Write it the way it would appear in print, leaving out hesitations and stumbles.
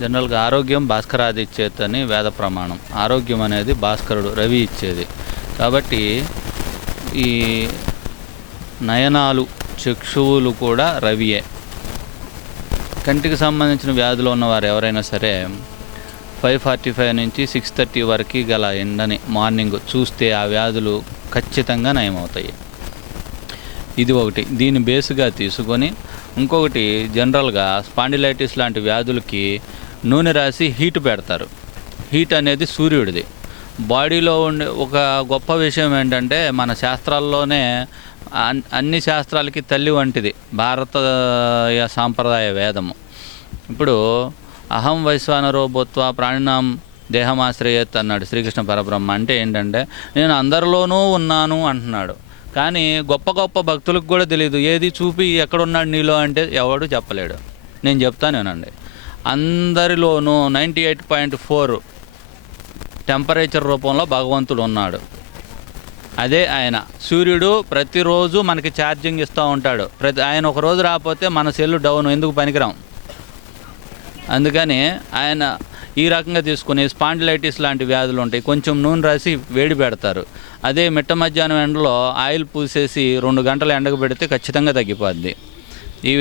జనరల్గా ఆరోగ్యం భాస్కరాది ఇచ్చేది అని వేద ప్రమాణం. ఆరోగ్యం అనేది భాస్కరుడు రవి ఇచ్చేది. కాబట్టి ఈ నయనాలు చక్షువులు కూడా రవియే. కంటికి సంబంధించిన వ్యాధులు ఉన్నవారు ఎవరైనా సరే 5:45 నుంచి 6:30 వరకు గల ఎండని మార్నింగ్ చూస్తే ఆ వ్యాధులు ఖచ్చితంగా నయమవుతాయి. ఇది ఒకటి. దీన్ని బేస్గా తీసుకొని ఇంకొకటి, జనరల్గా స్పాండిలైటిస్ లాంటి వ్యాధులకి నూనె రాసి హీట్ పెడతారు. హీట్ అనేది సూర్యుడిది. బాడీలో ఉండే ఒక గొప్ప విషయం ఏంటంటే, మన శాస్త్రాల్లోనే అన్ని శాస్త్రాలకి తల్లి వంటిది భారతీయ సాంప్రదాయ వేదము. ఇప్పుడు అహం వైశ్వానరో భూత్వా ప్రాణినాం దేహమాశ్రయత్ అన్నాడు శ్రీకృష్ణ పరబ్రహ్మ. అంటే ఏంటంటే, నేను అందరిలోనూ ఉన్నాను అంటున్నాడు. కానీ గొప్ప గొప్ప భక్తులకు కూడా తెలియదు. ఏది చూపి ఎక్కడున్నాడు నీలో అంటే ఎవడు చెప్పలేడు. నేను చెప్తానేనండి, అందరిలోనూ 98.4 టెంపరేచర్ రూపంలో భగవంతుడు ఉన్నాడు. అదే ఆయన. సూర్యుడు ప్రతిరోజు మనకి ఛార్జింగ్ ఇస్తూ ఉంటాడు. ఆయన ఒకరోజు రాకపోతే మన సెల్లు డౌన్, ఎందుకు పనికిరాం. అందుకని ఆయన ఈ రకంగా తీసుకుని స్పాండిలైటిస్ లాంటి వ్యాధులు ఉంటాయి, కొంచెం నూనె రాసి వేడి పెడతారు. అదే మిట్ట మధ్యాహ్నం ఎండలో ఆయిల్ పూసేసి 2 గంటలు ఎండకు పెడితే ఖచ్చితంగా తగ్గిపోద్ది.